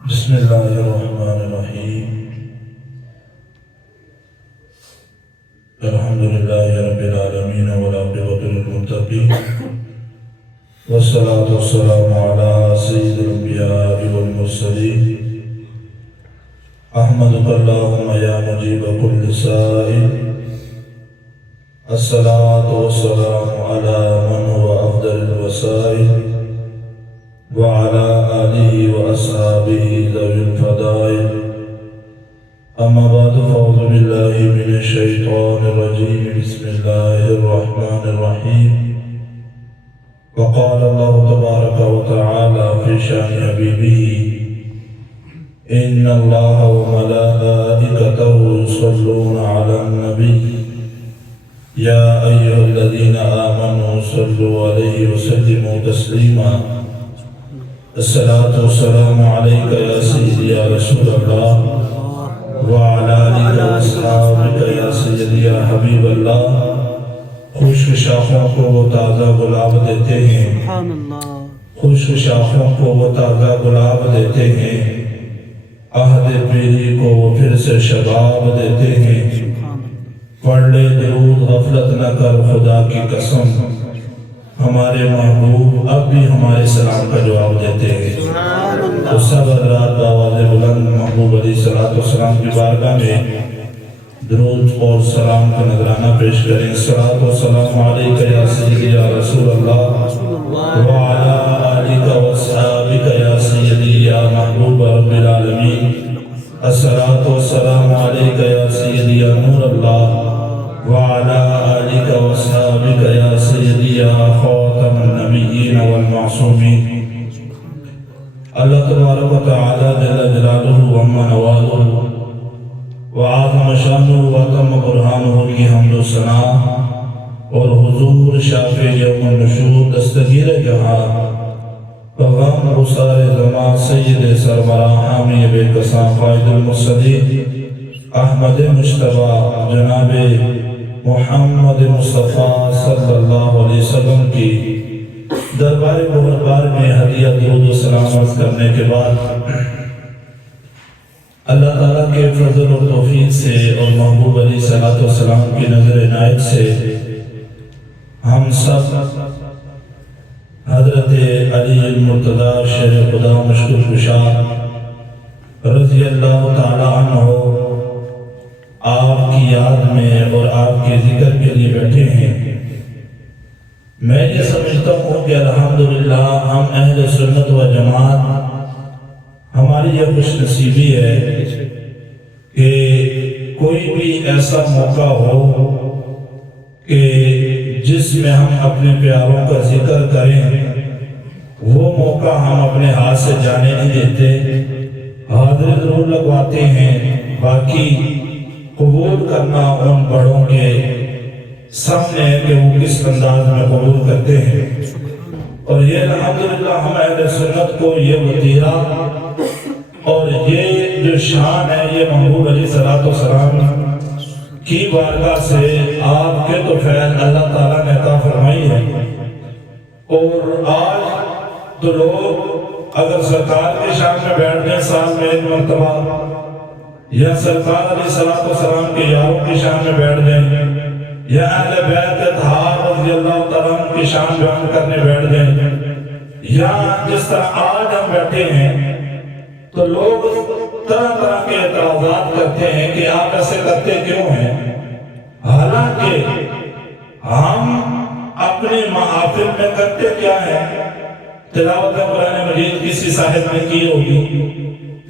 بسم اللہ الرحمن الرحیم الحمدللہ رب العالمین والعاقبۃ للمتقین والصلاة والسلام علی سید الانبیاء والمرسلین احمدک اللہم یا مجیب کل سائل الصلاة والسلام علی من هو افضل الوسائل وعلى آله وأصحابه ذوي الفضائل أما بعد فأعوذ بالله من الشيطان الرجيم بسم الله الرحمن الرحيم وقال الله تبارك وتعالى في شأن حبيبه إن الله وملائكته يصلون على النبي يا أيها الذين آمنوا صلوا عليه وسلموا تسليما الصلاة والسلام عليك يا سيدي يا رسول الله وعلى آلك وأصحابك يا سيدي يا حبيب الله خشک شاخوں کو وہ تازہ گلاب دیتے ہیں خشک شاخوں کو وہ تازہ گلاب دیتے ہیں عہد پیری کو وہ پھر سے شباب دیتے ہیں پڑھ لے درود غفلت نہ کر خدا کی قسم ہمارے محبوب اب بھی ہمارے سلام کا جواب دیتے ہیں تو سب حضرات بآواز بلند محبوب علیہ السلام کی بارگاہ میں درود اور سلام کا نذرانہ پیش کریں صلاۃ و سلام علیک یا سیدی یا رسول اللہ وعلی آلک واصحابک یا سیدی یا محبوب رب العالمین الصلاۃ و سلام علیک یا سیدی یا نور اللہ وعلى آلك وصحابك يا سيدي يا خاتم النبيين والمعصومين اللہ تبارک و تعالی جل جلالہ وعظم نوالہ وعظم شانہ وتم برہانہ کی حمد و ثنا اور حضور شافع یوم النشور دستگیر جہاں پیغام گسار زمان سید سربراہ حامی بے کساں قائد المرسلین احمد مجتبی جناب محمد مصطفیٰ صلی اللہ علیہ وسلم کی دربار بہربار میں ہدیہ درود و سلام عرض کرنے کے بعد اللہ تعالیٰ کے فضل و توفیق سے اور محبوب علیہ السلام کی نظر عنایت سے ہم سب حضرت علی المرتضی شیر خدا مشکل کشا رضی اللہ تعالیٰ عنہ آپ کی یاد میں اور آپ کے ذکر کے لیے بیٹھے ہیں میں یہ سمجھتا ہوں کہ الحمدللہ ہم اہل سنت و جماعت ہماری یہ خوش نصیبی ہے کہ کوئی بھی ایسا موقع ہو کہ جس میں ہم اپنے پیاروں کا ذکر کریں وہ موقع ہم اپنے ہاتھ سے جانے نہیں دیتے حاضر ضرور لگواتے ہیں باقی قبول کرنا ان بڑوں کے سامنے ہے کہ وہ کس انداز میں قبول کرتے ہیں اور یہ الحمدللہ ہم اہل سنت کو یہ وطیرہ اور یہ جو شان ہے یہ محبوب علیہ السلام کی بارگاہ سے آپ کے تو فیض اللہ تعالیٰ نے عطا فرمائی ہے اور آج تو لوگ اگر سرکار کے شان میں بیٹھ جائیں سال میں ایک مرتبہ یا سرکار علیہ السلام کے یاروں کی شان میں بیٹھ جائیں یا اہل بیت اطہار رضی اللہ تعالیٰ کی شان بیان کرنے بیٹھ جائیں یا جس طرح آج ہم بیٹھے ہیں تو لوگ طرح طرح کے اعتراضات کرتے ہیں کہ آپ ایسے کرتے کیوں ہیں حالانکہ ہم اپنے محافل میں کرتے کیا ہیں تلاوت قرآن مجید کسی صاحب نے کی ہوگی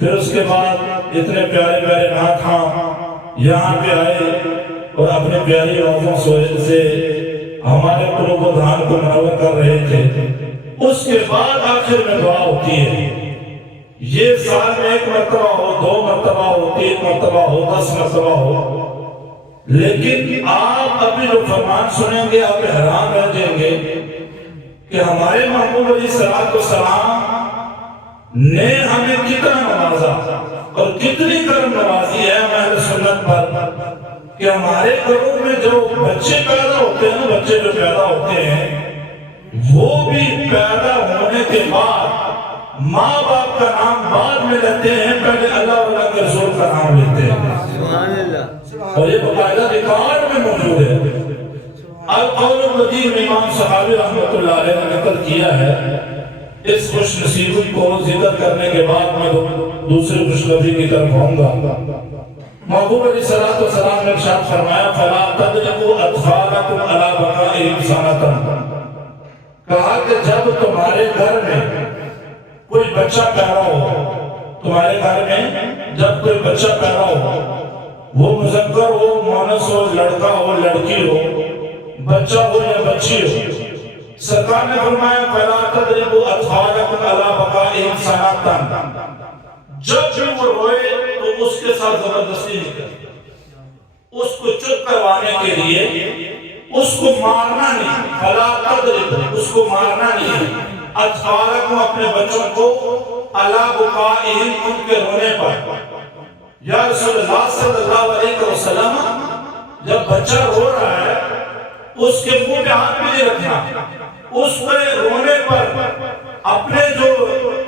پھر اس کے بعد اتنے پیارے پیارے نعت خاں یہاں پہ آئے اور اپنے پیاری آوازوں سے ہمارے قلوب و ذہن کو منور کر رہے تھے اس کے بعد آخر میں دعا ہوتی ہے یہ سال میں ایک مرتبہ ہو 2 مرتبہ ہو 3 مرتبہ ہو 10 مرتبہ ہو لیکن آپ ابھی جو فرمان سنیں گے آپ حیران رہ جائیں گے کہ ہمارے محبوب علیہ السلام نے ہمیں کتنا نوازا اور کتنی کرم نوازی ہے اہل سنت پر کہ ہمارے گھروں میں جو بچے پیدا ہوتے ہیں بچے جو پیدا ہوتے ہیں وہ بھی پیدا ہونے کے بعد ماں باپ کا نام بعد میں لیتے ہیں، پہلے اللہ اور اللہ کے رسول کا نام لیتے ہیں۔ سبحان اللہ۔ اور یہ باقاعدہ ریکارڈ میں موجود ہے۔ القول القدیم امام صحابی رحمۃ اللہ علیہ نے نقل کیا ہے۔ اس خوش نصیبی کو ذکر کرنے کے بعد میں دوسرے خوشخبری کی طرف آؤں گا۔ محبوب علیہ الصلوۃ والسلام نے ارشاد فرمایا فلا تدركوا اطفالكم على بقائهم سنة، کہا کہ جب تمہارے گھر میں کوئی بچہ پیدا ہو، تمہارے گھر میں جب کوئی بچہ پیدا ہو، وہ مذکر ہو، مؤنث ہو، لڑکا ہو، لڑکی ہو، بچہ ہو یا بچی ہو، سرکار نے فرمایا فلا تدركوا اطفالكم على بقائهم سنة، جب بھی وہ روئے تو اس کے ساتھ زبردستی نہیں کرنا، اس کو چپ کروانے کے لیے اس کو مارنا نہیں، فلا تدركوا، اس کو مارنا نہیں، اطفالکم اپنے بچوں کو علی بکائہم ان کے رونے پر۔ یا رسول اللہ صلی اللہ علیہ وسلم جب بچہ رو رہا ہے اس کے منہ پہ ہاتھ بھی نہیں رکھنا، اس کے رونے پر اپنے جو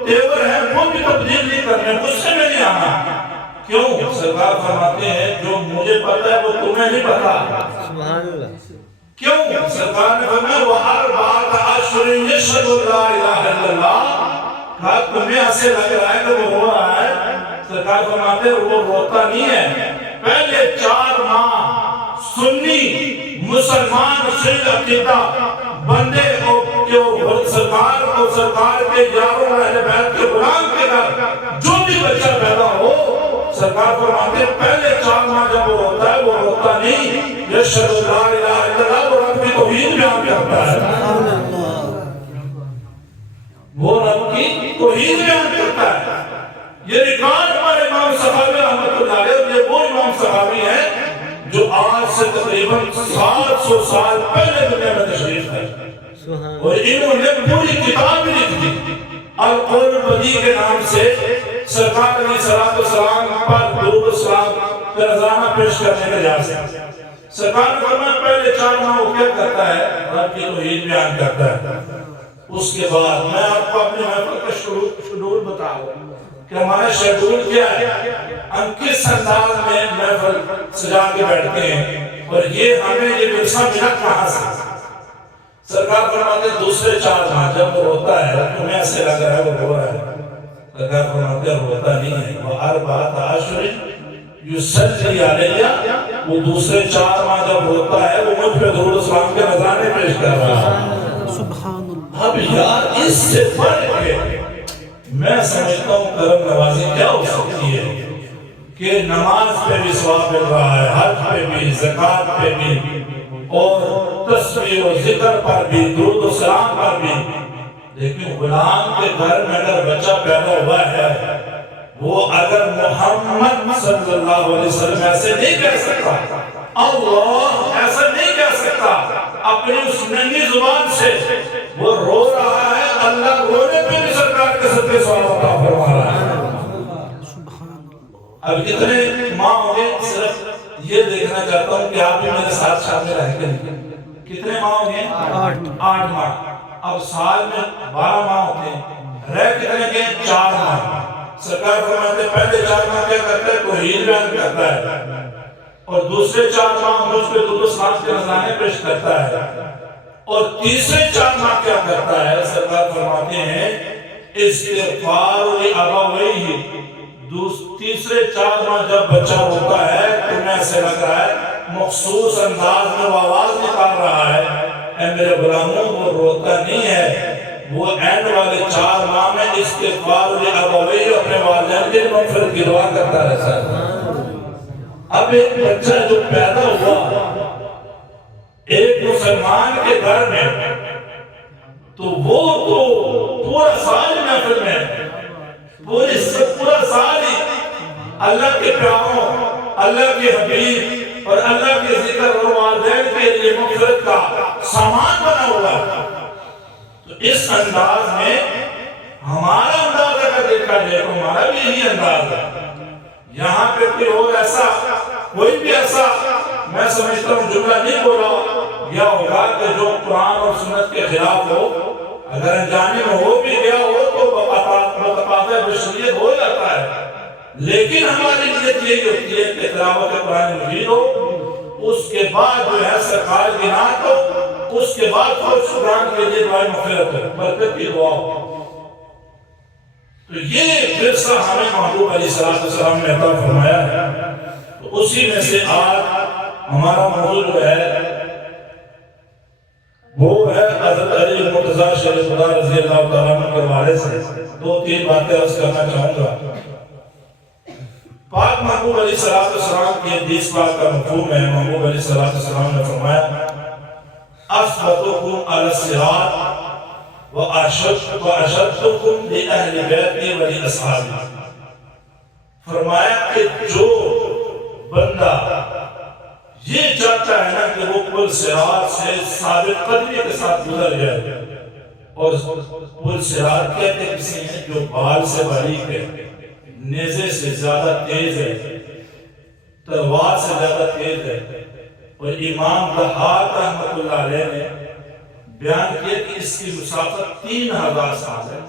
تیور ہیں وہ بھی تبدیل نہیں کرنے، غصے میں نہیں آنا۔ کیوں؟ سرکار فرماتے ہیں جو مجھے پتہ ہے وہ تمہیں نہیں پتا۔ سبحان اللہ۔ کیوں؟ سرکار نے فرمایا وَأَرْبَعَةَ أَشْهُرٍ يَشْهَدُ لَا إِلَٰهَ إِلَّا اللَّهُ، کہا تمہیں ایسے لگ رہا ہے کہ وہ رو رہا ہے، سرکار فرماتے ہیں وہ روتا نہیں ہے، پہلے 4 ماہ سنی مسلمان صحیح عقیدہ بندے اور سرکار کے یاروں اہل بیت کے غلام کے گھر جو بھی بچہ پیدا ہو، سرکار فرماتے ہیں پہلے 4 ماہ جب وہ روتا ہے وہ روتا نہیں، یشہد لا الہ الا اللہ، وہ رب کی توحید بیان کرتا ہے، وہ رب کی توحید بیان کرتا ہے۔ یہ ریکارڈ ہمارے امام صحابی رحمۃ اللہ علیہ، اور یہ وہ امام صحابی ہیں جو آج سے تقریباً 700 سال پہلے دنیا میں تشریف لائے، اور انہوں نے پوری کتاب لکھ دی القول البدیع کے نام سے، سرکار علیہ الصلوۃ والسلام پر درود و سلام کا نذرانہ پیش کرنے کے لحاظ سے سرکار نے فرمایا پہلے 4 ماہ وہ کیا کرتا ہے، رب کی توحید بیان کرتا ہے۔ اس کے بعد میں آپ کو اپنے محفل کا شیڈول بتاؤں کہ ہمارا شیڈول کیا ہے، ہم کس انداز میں محفل سجا کے بیٹھتے ہیں، اور یہ ہمیں یہ ورثہ ملا کہاں سے۔ سرکار فرماتے ہیں دوسرے 4 ماہ جب وہ روتا ہے تمہیں ایسے لگ رہا ہے وہ رو رہا ہے، سرکار فرماتے ہیں روتا نہیں ہے، وَأَرْبَعَةَ أَشْهُرٍ يُصَلِّي عَلَيَّ، وہ دوسرے 4 ماہ جب روتا ہے وہ مجھ پہ درود و سلام کے نذرانے پیش کر رہا ہے۔ اب یار اس سے بڑھ کے میں سمجھتا ہوں کرم نوازی کیا ہو سکتی ہے کہ نماز پہ بھی ثواب مل رہا ہے، حج پہ بھی، زکوٰۃ پہ بھی، اور تسبیح و ذکر پر بھی، درود و سلام پر بھی۔ لیکن غلام کے گھر میں اگر بچہ پیدا ہوا ہے، وہ اگر محمد صلی اللہ علیہ وسلم ایسے نہیں کہہ سکتا، اللہ ایسا نہیں کہہ سکتا اپنی اس ننھی زبان سے، وہ رو رہا ہے، اللہ رونے پہ بھی سرکار کے صدقے ثواب عطا فرما رہا ہے۔ اب کتنے ماں ہوں گے، صرف یہ دیکھنا چاہتا ہوں کہ آپ بھی میرے ساتھ شامل رہ کے کتنے ماہ ہوں گے؟ 8 ماہ۔ اب سال میں 12 ماہ ہوتے ہیں، رہ کتنے کے 4 ماہ۔ سرکار فرماتے پہلے 4 ماہ کیا کرتا ہے، توحید بیان کرتا ہے، اور دوسرے 4 ماہ مجھ پہ درود و سلام کے نذرانے پیش کرتا ہے، اور تیسرے 4 ماہ کیا کرتا ہے، سرکار فرماتے ہیں استغفار لابویہ۔ تیسرے 4 ماہ جب بچہ ہوتا ہے تو میں ایسے لگ رہا ہے مخصوص انداز میں وہ آواز نکال رہا ہے، اے میرے غلاموں وہ روتا نہیں ہے، وہ اینڈ والے 4 ماہ میں استغفار لابویہ اپنے والدین کے مغفرت کی دعا کرتا رہتا ہے۔ اب ایک بچہ جو پیدا ہوا ایک مسلمان کے گھر میں، تو وہ تو پورا سال محفل میں، پورا سال ہی اللہ کے پیاروں، اللہ کے حبیب اور اللہ کے ذکر اور والدین کے لیے مغفرت کا سامان بنا ہوا ہے۔ تو اس انداز میں ہمارا انداز اگر دیکھا جائے تو ہمارا بھی یہی انداز ہے۔ یہاں پہ کوئی بھی ایسا میں سمجھتا ہوں جملہ نہیں بولا یا ہوگا کہ جو قرآن اور سنت کے خلاف ہو، اگر انجانے میں ہو بھی گیا ہو تو ہو جاتا ہے، لیکن ہماری نیت یہی ہوتی ہے کہ تلاوت قرآن مجید ہو، اس کے بعد جو ہے سرکار کی نعت ہو، اس کے بعد خود شکران کے لیے دعائیں مغفرت ہو، برکت کی دعا ہو۔ تو یہ ورثہ ہمیں محبوب علیہ السلام نے عطا فرمایا ہے۔ تو اسی میں سے آج ہمارا موضوع جو ہے وہ ہے حضرت علی مرتضیٰ شیر خدا رضی اللہ تعالیٰ عنہ کے حوالے سے 2-3 باتیں عرض کرنا چاہوں گا۔ پاک محبوب علیہ السلام کی حدیث پاک کا مفہوم ہے۔ محبوب علیہ السلام نے فرمایا اثبتکم علی الصراط واشدکم لأہل بیتی ولاصحابی۔ فرمایا کہ جو بندہ یہ چاہتا ہے نا کہ وہ پل صراط سے ثابت قدمی کے ساتھ گزر جائے، اور پل صراط کہتے کسی ہیں جو بال سے باریک ہے، نیزے سے زیادہ تیز ہے، تلوار سے زیادہ تیز ہے۔ اور امام ضحاک رحمۃ اللہ علیہ نے بیان کیا کہ اس کی مسافت 3000 سال ہے۔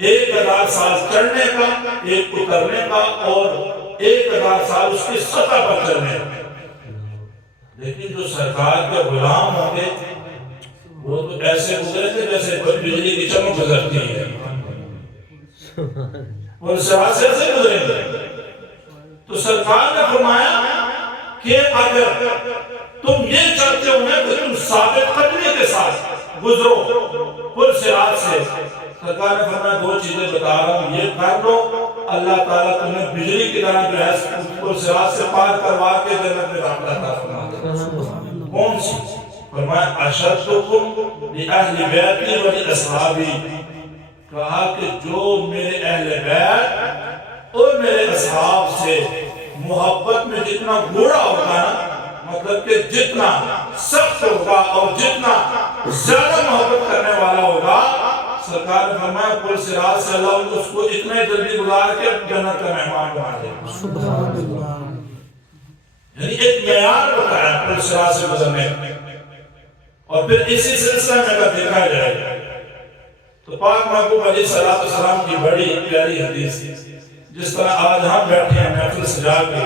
1000 سال چڑھنے کا، ایک اترنے کا، اور 1000 سال اس کی سطح پر چلنے کا۔ لیکن جو سرکار کے غلام ہوں گے وہ تو ایسے گزرے تھے جیسے بجلی کی چمک گزرتی ہے، اور صراط سے ایسے گزریں گے۔ تو سرکار نے فرمایا کہ اگر تم یہ چاہتے ہو نا کہ تم ثابت قدمی کے ساتھ گزرو پل صراط سے، سرکار نے فرمایا 2 چیزیں بتا رہا ہوں، یہ کر لو، اللہ تعالیٰ تمہیں بجلی کی طرح جو ہے پل صراط سے پار کروا کے جنت میں داخلہ عطا فرما دے۔ کون سی؟ فرمایا اشدکم لأہل بیتی ولاصحابی۔ کہا کہ جو میرے اہل بیت اور میرے اصحاب سے محبت میں جتنا گوڑا ہوگا نا، مطلب کہ جتنا سخت ہوگا اور جتنا زیادہ محبت کرنے والا ہوگا، سرکار نے فرمایا پل صراط سے اللہ اس کو اتنے جلدی گزار کے جنت کا مہمان بنا دے۔ سبحان اللہ۔ یعنی ایک معیار بتایا پل صراط سے گزرنے، اور پھر اسی سلسلے میں اگر دیکھا جائے تو پاک محبوب علیہ السلام کی بڑی پیاری حدیث، جس طرح آج ہم بیٹھے ہیں محفل سجا کے،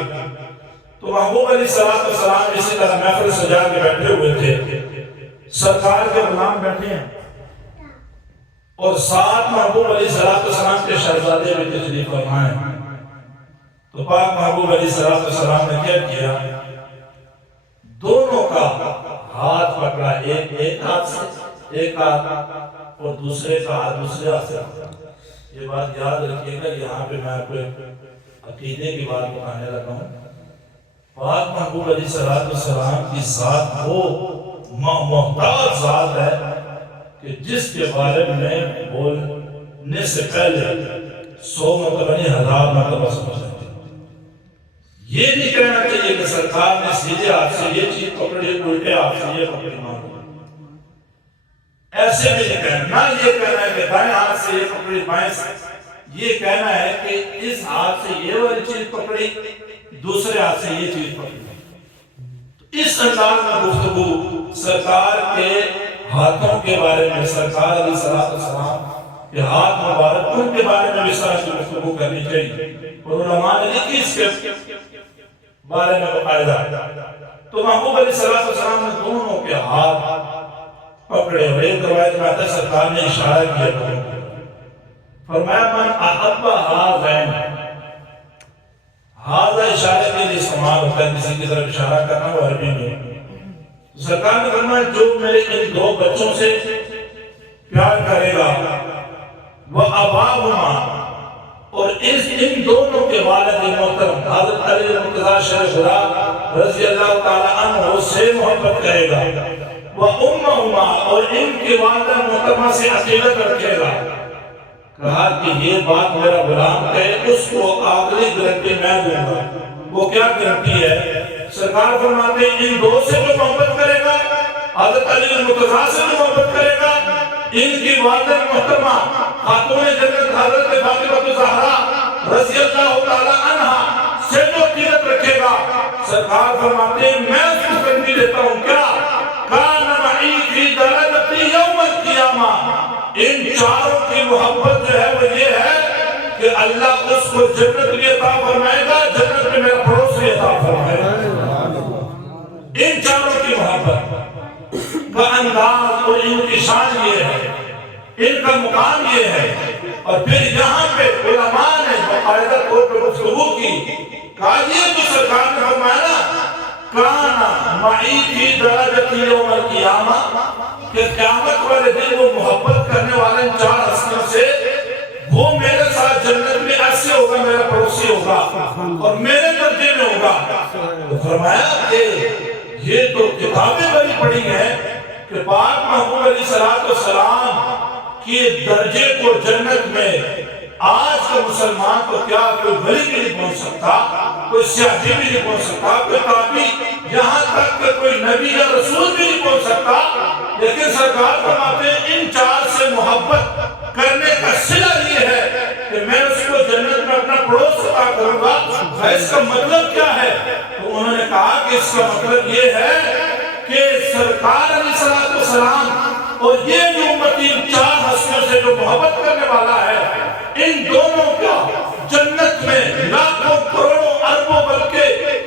تو محبوب علیہ السلام اسی طرح محفل سجا کے بیٹھے ہوئے تھے، سرکار کے غلام بیٹھے ہیں، اور ساتھ محبوب علیہ السلام کے شہزادے بھی تشریف فرما ہیں۔ تو پاک محبوب علیہ السلام نے کیا کیا؟ دونوں کا ہاتھ پکڑا، ایک ہاتھ سے ایک ہاتھ، اور دوسرے کا ہاتھ دوسرے ہاتھ سے۔ یہ بات یاد رکھیے گا، یہاں پہ میں آپ کو عقیدے کی بات بتانے لگا ہوں۔ پاک محبوب علیہ السلام کی ذات وہ محتاط ذات ہے کہ جس کے بارے میں بولنے سے پہلے 100 مرتبہ نہیں 1000 مرتبہ سمجھ سکتے۔ یہ نہیں کہنا چاہیے کہ سرکار نے سیدھے ہاتھ سے یہ چیز پکڑی، الٹے ہاتھ سے یہ پکڑی، ایسے بھی نہیں کہنا۔ نہ یہ کہنا ہے کہ دائیں ہاتھ سے یہ پکڑی بائیں سے، یہ کہنا ہے کہ اس ہاتھ سے یہ والی چیز پکڑی، دوسرے ہاتھ سے یہ چیز پکڑی۔ اس انداز میں گفتگو سرکار کے ہاتھوں کے بارے میں، سرکار علیہ السلام کے ہاتھ مبارک، ان کے بارے میں اس طرح سے گفتگو کرنی چاہیے، اور علماء نے لکھی اس کے بارے میں باقاعدہ۔ تو محبوب علیہ السلام نے دونوں کے ہاتھ پکڑے، اور ایک روایت میں آتا ہے سرکار نے اشارہ کیا، فرمایا من احب ہذین۔ ہذا اشارے کے لیے استعمال ہوتا ہے، کسی کی طرف اشارہ کرنا وہ عربی میں۔ سرکار نے فرمایا جو میرے ان 2 بچوں سے پیار کرے گا، وہ اباہما، اور ان دونوں کے والد محترم حضرت علی مرتضیٰ شیر خدا رضی اللہ تعالی عنہ سے محبت کرے گا، وہ امہما، اور ان کی والدہ محترمہ سے عقیدت رکھے گا۔ کہا کہ یہ بات میرا غلام کہے، اس کو آخری گارنٹی میں دوں گا۔ وہ کیا گارنٹی ہے؟ سرکار فرماتے ہیں ان 2 سے جو محبت کرے گا، حضرت علی مرتضیٰ سے جو محبت کرے گا، ان کی والدہ محترمہ خاتون جنت حضرت فاطمہ الزہرا رضی اللہ تعالی عنہ سے جو عقیدت رکھے گا، سرکار فرماتے ہیں میں اس کو گارنٹی دیتا ہوں، کیا کان معی فی درجتی یوم القیامہ، ان 4 کی محبت جو ہے وہ یہ ہے اللہ اس کو جنت بھی عطا فرمائے گا، جنت میں میرا پڑوس بھی عطا فرمائے گا۔ ان چاروں کی محبت کا انداز اور ان کی شان یہ ہے، ان کا مقام یہ ہے۔ اور پھر یہاں پہ علماء نے باقاعدہ طور پہ گفتگو کی، کہا یہ جو سرکار نے فرمایا کانا معی فی درجۃ یوم القیامہ، کہ قیامت والے دن وہ محبت کرنے والے ان چار ہستیوں سے، وہ میرے ساتھ جنت میں ایسے ہوگا، میرا پڑوسی ہوگا اور میرے درجے میں ہوگا۔ تو فرمایا کہ یہ تو کتابیں بڑی پڑھی ہیں کہ پاک محبوب علیہ السلام کے درجے کو جنت میں آج کا مسلمان کو کیا کوئی ولی بھی نہیں پہنچ سکتا، کوئی سیاسی بھی نہیں پہنچ سکتا، کوئی تابعی، یہاں تک کہ کوئی نبی یا رسول بھی نہیں پہنچ سکتا۔ لیکن سرکار فرماتے ہیں ان چار سے محبت کرنے کا صلہ یہ ہے کہ میں اس کو جنت میں اپنا پڑوس عطا کروں گا۔ اس کا مطلب کیا ہے؟ تو انہوں نے کہا کہ اس کا مطلب یہ ہے کہ سرکار علیہ السلام اور یہ جو امتی چار ہستیوں سے جو محبت کرنے والا ہے، ان دونوں کا جنت میں لاکھوں کروڑوں اربوں بلکہ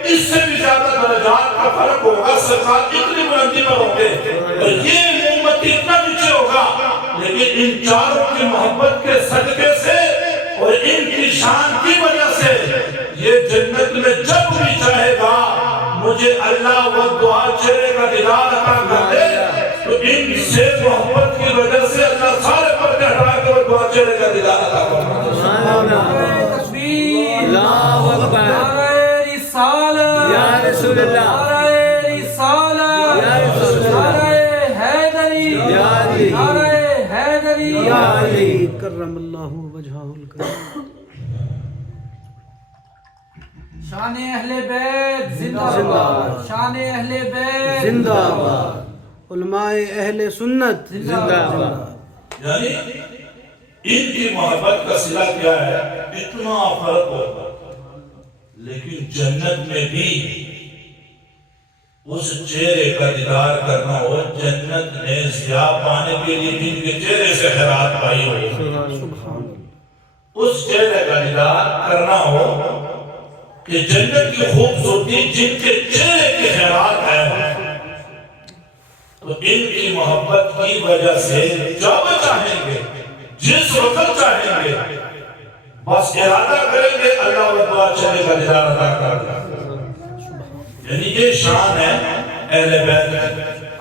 اس سے بھی زیادہ درجات کا فرق ہوگا۔ سرکار اتنی بلندی پر ہوں گے اور یہ امتی اتنا نیچے ہوگا، لیکن ان چاروں کی محبت کے صدقے سے اور ان کی شان کی وجہ سے یہ جنت میں جب بھی چاہے گا مجھے اللہ وہ دعا چہرے کا دیدار عطا کر دے، تو ان سے محبت کی وجہ سے اللہ سارے پردے ہٹا کر وہ دعا چہرے کا دیدار عطا کرتا ہے۔ نعرہ تکبیر، اللہ اکبر، نعرہ رسالت یا رسول اللہ، نعرہ رسالت یا رسول اللہ، نعرہ حیدری یا علی، نعرہ حیدری یا علی، کرم اللہ وجہہ الکریم۔ شان اہل بیت زندہ باد، شان اہل بیت زندہ باد، علماء اہل سنت زندہ باد۔ یعنی ان کی محبت کا صلہ کیا ہے؟ اتنا فرق ہوگا، لیکن جنت میں بھی اس چہرے کا دیدار کرنا ہو، جنت نے ضیاء پانے کے لیے جن کے چہرے سے خیرات پائی ہو، اس چہرے کا دیدار کرنا ہو کہ جنت کی خوبصورتی جن کے چہرے کے خیرات ہے، تو ان کی محبت کی وجہ سے جب چاہیں گے، جس وقت چاہیں گے، بس ارادہ کریں گے اللہ وطبع چہرے کا دیدار عطا کر دیں۔ یعنی یہ شان ہے اہل بیت،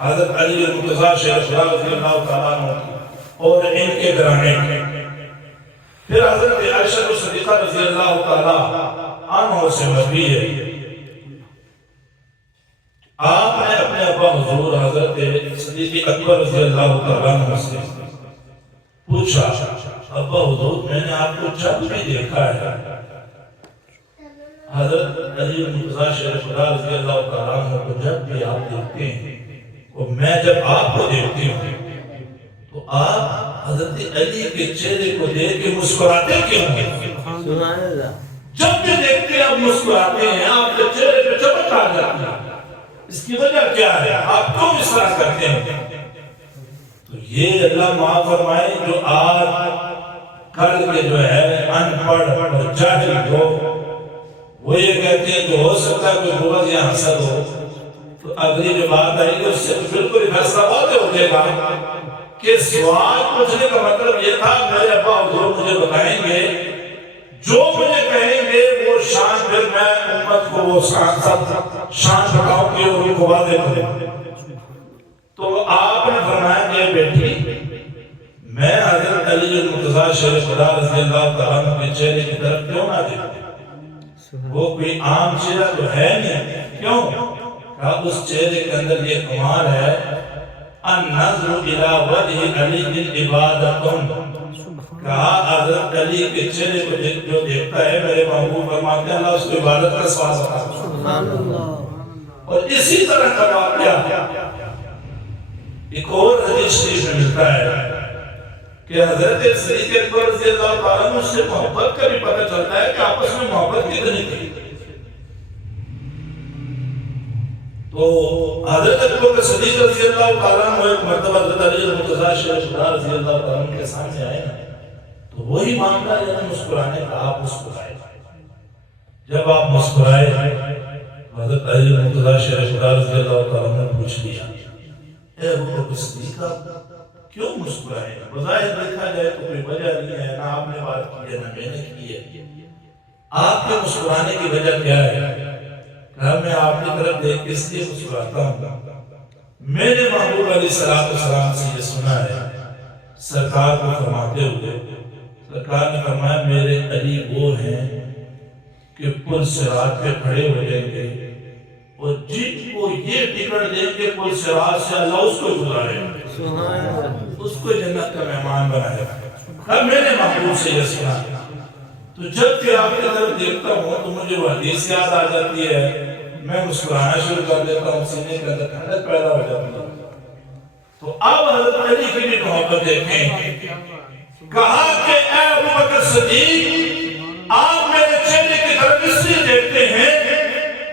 حضرت علی المرتضیٰ شیخ خدا رضی اللہ تعالیٰ عنہ اور ان کے گھرانے۔ پھر حضرت عائشہ صدیقہ رضی اللہ تعالیٰ عنہ سے مروی ہے، آپ نے اپنے ابا حضور حضرت صدیق اکبر رضی اللہ تعالیٰ عنہ سے پوچھا، ابا حضور میں نے آپ کو جب بھی دیکھا ہے، حضرت علی المرتضیٰ شیخ خدا رضی اللہ تعالیٰ عنہ کو جب بھی آپ دیکھتے ہیں اور میں جب آپ کو دیکھتی ہوں تو آپ حضرت علی کے چہرے کو دیکھ کے مسکراتے کیوں ہیں؟ سبحان اللہ، جب بھی دیکھتے ہیں آپ مسکراتے ہیں، آپ کے چہرے پہ چمک آ جاتی ہے، اس کی وجہ کیا ہے؟ آپ کیوں اس طرح کرتے ہیں؟ تو یہ اللہ معاف فرمائے جو آج کل کے جو ہے ان پڑھ اور جاہل ہو، وہ یہ کہتے ہیں کہ ہو سکتا ہے کوئی بغض یا حسد ہو، تو اگلی جو بات آئی گی اس سے بالکل فیصلہ واضح ہو جائے گا کہ سوال پوچھنے کا مطلب یہ تھا میرے ابا حضور مجھے بتائیں گے، جو مجھے کہیں گے وہ شان، پھر میں امت کو وہ شان بتاؤں گی اور ان کو واضح کریں۔ تو آپ نے فرمایا کہ بیٹی میں حضرت علی المرتضیٰ شیخ خدا رضی اللہ تعالیٰ عنہ کے چہرے کی طرف کیوں نہ دیکھوں؟ وہ کوئی عام چہرہ تو ہے نہیں، کیوں؟ کہا اس چہرے کے اندر یہ کمال ہے، النظر الی وجہ علی عبادۃ، کہا حضرت علی کے چہرے کو جو دیکھتا ہے میرے محبوب فرماتے ہیں اللہ اس کو عبادت کا سواس کرتا ہے۔ اور اسی طرح کا واقعہ ایک اور حدیث شریف میں ملتا ہے کہ حضرت صدیق اکبر رضی اللہ تعالیٰ عنہ سے محبت کا بھی پتہ چلتا ہے کہ آپس میں محبت کتنی تھی۔ تو حضرت اکبر صدیق رضی اللہ تعالیٰ عنہ ایک مرتبہ حضرت علی المرتضیٰ شیخ خدا رضی اللہ تعالیٰ عنہ کے سامنے آئے نا، تو تو وہی معاملہ ہے مسکرانے کا، آپ مسکرائے۔ جب آپ مسکرائے حضرت علی مرتضیٰ شیخ خدا رضی اللہ تعالیٰ نے پوچھ لیا، اے ابو بکر صدیق آپ کیوں مسکرائے؟ بظاہر دیکھا جائے تو کوئی وجہ نہیں ہے، نہ آپ نے بات کی ہے نہ میں نے کی ہے، آپ کے مسکرانے کی وجہ کیا ہے؟ کہا میں آپ کی طرف دیکھ کے اس لیے مسکراتا ہوں، میرے محبوب علیہ السلام سے یہ سنا ہے سرکار کو فرماتے ہوئے، سرکار نے فرمایا میرے علی وہ ہیں کہ پل صراط پہ کھڑے ہو جائیں گے اور جن کو یہ ٹکٹ دیں گے پل صراط سے اللہ اس کو گزارے گا، اس کو جنت کا مہمان بنائے گا۔ میرے محبوب سے یہ سنا، تو جب کہ آپ کی طرف دیکھتا ہوں تو مجھے وہ حدیث یاد آ جاتی ہے، میں مسکرانا شروع کر دیتا ہوں، سینے کے اندر ٹھنڈک پیدا ہو جاتی ہے۔ تو اب حضرت علی کی بھی محبت دیکھیں، کہا کہ اے ابو بکر صدیق آپ میرے چہرے کی طرف اس لیے دیکھتے ہیں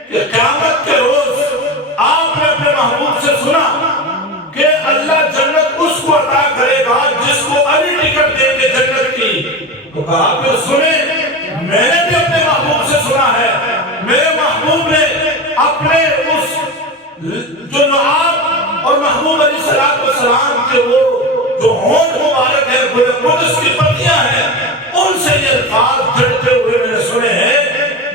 کہ قیامت کے روز آپ نے اپنے محبوب سے سنا کہ اللہ جنت اس کو عطا کرے گا جس کو علی ٹکٹ دیں گے جنت کی۔ تو کہا پھر سنیں، میں نے بھی اپنے محبوب سے سنا ہے، میرے محبوب نے اپنے اس جو لعاب اور محبوب علیہ السلام کے وہ جو ہونٹ مبارک ہے قدس کی پتیاں ہیں، ان سے یہ الفاظ جھڑتے ہوئے میں نے سنے ہیں۔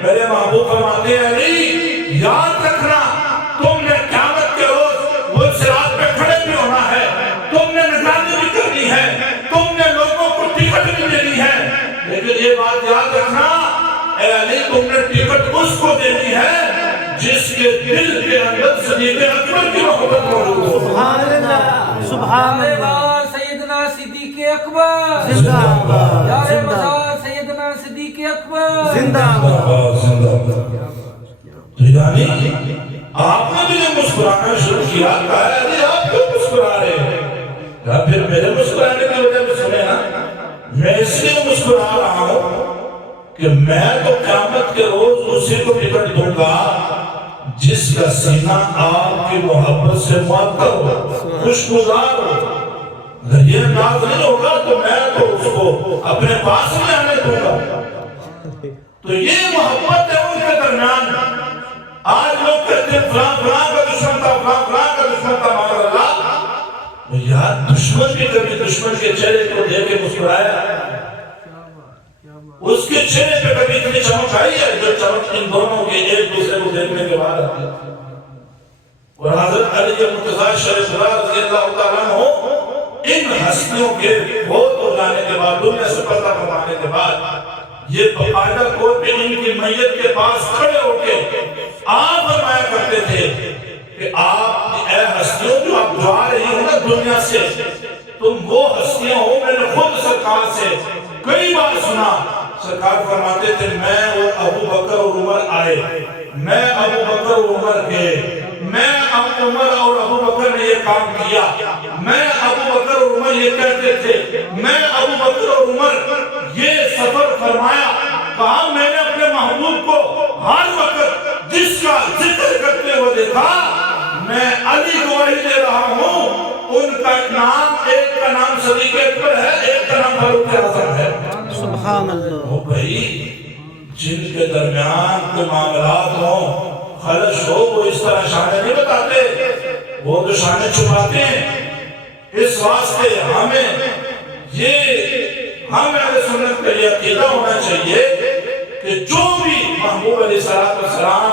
میرے محبوب فرماتے ہیں علی یاد رکھنا تم نے قیامت کے روز وہ صراط پہ کھڑے بھی ہونا ہے، تم نے نگرانی بھی کرنی ہے، تم نے لوگوں کو ٹکٹ بھی دینی ہے، لیکن یہ بات یاد رکھنا اے علی تم نے ٹکٹ اس کو دینی ہے جس کے دل کے اندر صدیق اکبر کی محبت موجود ہو۔ سبحان اللہ، سبحان اللہ، سیدنا صدیق اکبر زندہ باد، یار مزار سیدنا صدیق اکبر زندہ باد، زندہ باد۔ تو یعنی آپ نے بھی جو مسکرانا شروع کیا، کہا ہے آپ کیوں مسکرا رہے ہیں؟ کہا پھر میرے مسکرانے کی وجہ میں سنے نا، میں اس لیے مسکرا رہا ہوں کہ میں تو قیامت کے روز اسی کو ٹکٹ دوں گا جس کا سینہ آپ کی محبت سے معطر ہو، خوشگزار ہو۔ اگر یہ انداز نہیں ہوگا تو میں تو اس کو اپنے پاس میں آنے دوں گا۔ تو یہ محبت ہے ان کے درمیان۔ آج لوگ کہتے ہیں فلاں فلاں کا دشمن تھا، فلاں فلاں کا دشمن تھا، مگر اللہ یار دشمن بھی کبھی دشمن کے چہرے کو دیکھ کے مسکرایا، اس کے چہرے پہ کبھی اتنی چمک آئی ہے جو چمک ان دونوں کے ایک دوسرے کو دیکھنے کے بعد آتی ہے۔ اور حضرت علی مرتضیٰ شیخ خدا رضی اللہ تعالیٰ عنہ ان ہستیوں کے فوت ہو جانے کے بعد، دنیا سے پردہ فرمانے کے بعد، یہ باقاعدہ طور پہ ان کی میت کے پاس کھڑے ہو کے آپ فرمایا کرتے تھے کہ آپ اے ہستیوں جو آپ جا رہی ہو نا دنیا سے، تم وہ ہستیاں ہو، میں نے خود سرکار سے کئی بار سنا، سرکار فرماتے تھے میں اور ابو بکر اور عمر آئے، میں ابو بکر اور عمر گئے، میں عمر اور ابو بکر نے یہ کام کیا، میں ابو بکر اور عمر یہ کہتے تھے، میں ابو بکر اور عمر یہ سفر فرمایا، کہا میں نے اپنے محبوب کو ہر وقت جس کا ذکر کرتے ہوئے دیکھا، میں علی گواہی دے رہا ہوں، ان کا نام ایک کا نام صدیق اکبر ہے، ایک کا نام فاروق اعظم ہے۔ سبحان اللہ۔ وہ بھائی جن کے درمیان کوئی معاملات ہوں، خلش ہو، وہ اس طرح شانے نہیں بتاتے، وہ تو شانے چھپاتے ہیں۔ اس واسطے ہمیں ہم اہل سنت کا یہ عقیدہ ہونا چاہیے کہ جو بھی محبوب علیہ السلام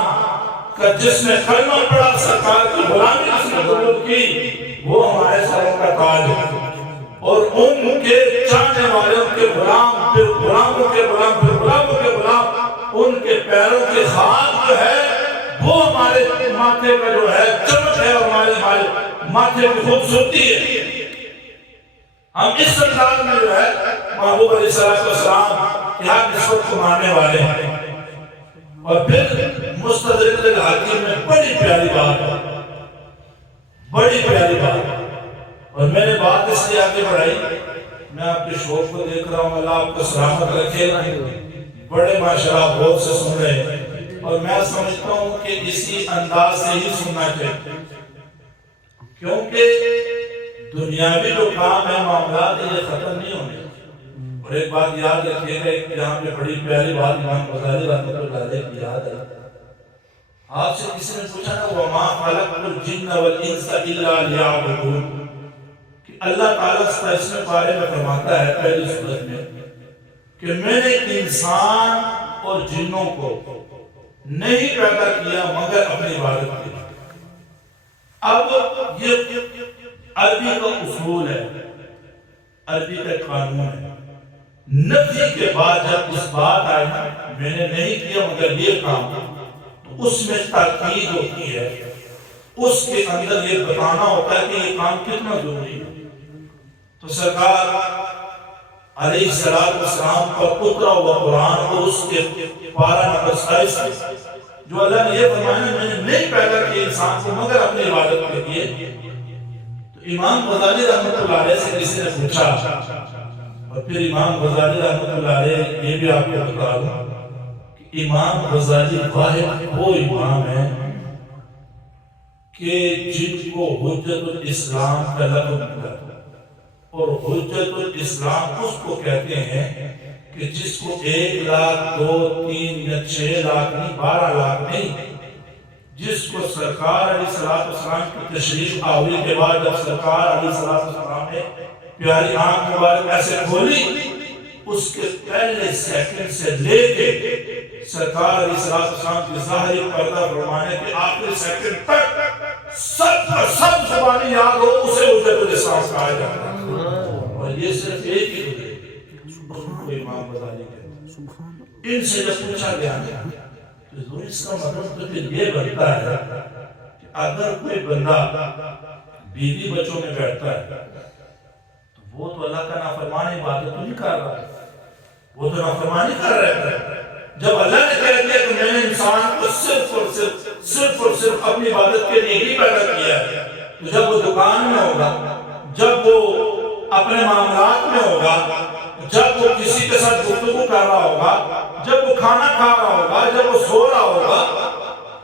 کا جس نے کلمہ پڑھا، سرکار کی غلامی جس نے قبول کی، وہ ہمارے سروں کا تاج ہے، اور ان کے چاہنے والے، ان کے غلام، پھر غلاموں کے غلام، پھر غلاموں کے غلام، ان کے پیروں کے خاک جو ہے وہ ہمارے ماتھے کا جو ہے چمک ہے، اور ہمارے ماتھے کی خوبصورتی ہے۔ ہم اس انداز میں جو ہے محبوب علیہ السلام کی ہر نسبت کو ماننے والے ہیں۔ اور پھر مستدرک للحاکم میں بڑی پیاری بات، بڑی پیاری بات، اور میں نے بات اس لیے آگے بڑھائی، میں آپ کے شوق کو دیکھ رہا ہوں، اللہ آپ کو سلامت رکھے، بڑے ماشاءاللہ بہت سے سن رہے ہیں، اور میں سمجھتا ہوں کہ اسی انداز سے ہی سننا چاہیے، کیونکہ دنیاوی جو کام ہے، معاملات یہ ختم نہیں ہونے، اور ایک بات یاد رکھیے گا، یہاں پہ بڑی پیاری بات امام غزالی رحمۃ اللہ علیہ کی یاد ہے. آپ سے کسی نے پوچھا نا وَمَا خَلَقْتُ الْجِنَّ وَالْإِنسَ إِلَّا لِيَعْبُدُونِ، کہ اللہ تعالیٰ اس میں بارے میں فرماتا ہے پہلی سورت میں کہ میں نے انسان اور جنوں کو نہیں پیدا کیا مگر اپنی عبادت کے لیے. اب یہ عربی کا اصول ہے، عربی کا قانون ہے. نفی کے بعد جب اس بات آئی میں نے نہیں کیا مگر یہ کام، تو اس میں تاکید ہوتی ہے، اس کے اندر یہ بتانا ہوتا ہے کہ یہ کام کتنا ضروری ہے. تو سرکار علیہ السلام پر اترا ہوا قرآن اور اس کے پارہ نمبر 27 جو اللہ نے یہ فرمایا میں نے نہیں پیدا کیا انسان کو مگر اپنی عبادت کے لیے. تو امام غزالی رحمۃ اللہ علیہ سے کسی نے پوچھا، اور پھر امام غزالی رحمۃ اللہ علیہ یہ بھی آپ کو بتا دوں کہ امام غزالی واحد وہ امام ہے کہ جن کو حجت الاسلام کا لقب ملا. اور حجت الاسلام اس کو کہتے ہیں کہ جس کو 1 لاکھ 2 3 یا 6 لاکھ نہیں 12 لاکھ نہیں، جس کو سرکار علیہ السلام کی تشریف آوری کے بعد جب سرکار علیہ السلام نے پیاری آنکھ مبارک ایسے کھولی، اس کے پہلے سیکنڈ سے لے کے سرکار علیہ السلام کی ظاہری پردہ فرمانے کے آخری سیکنڈ تک سب زبانی یاد ہو اسے حجت الاسلام کہا جاتا ہے. اور یہ صرف ایک ہی امام غزالی کے. ان سے جب پوچھا گیا تو اس کا مطلب تو پھر یہ بنتا ہے کہ اگر کوئی بندہ بیوی بچوں میں بیٹھتا ہے تو وہ تو اللہ کا نافرمانی عبادت تو نہیں کر رہا ہے، وہ تو نافرمانی کر رہا ہے. جب اللہ نے کہہ دیا کہ میں نے انسان کو صرف اور صرف اپنی عبادت کے لیے ہی پیدا کیا ہے، تو جب وہ دکان میں ہوگا، جب وہ اپنے معاملات میں ہوگا، جب وہ کسی کے ساتھ گفتگو کر رہا ہوگا، جب وہ کھانا کھا رہا ہوگا، جب وہ سو رہا ہوگا،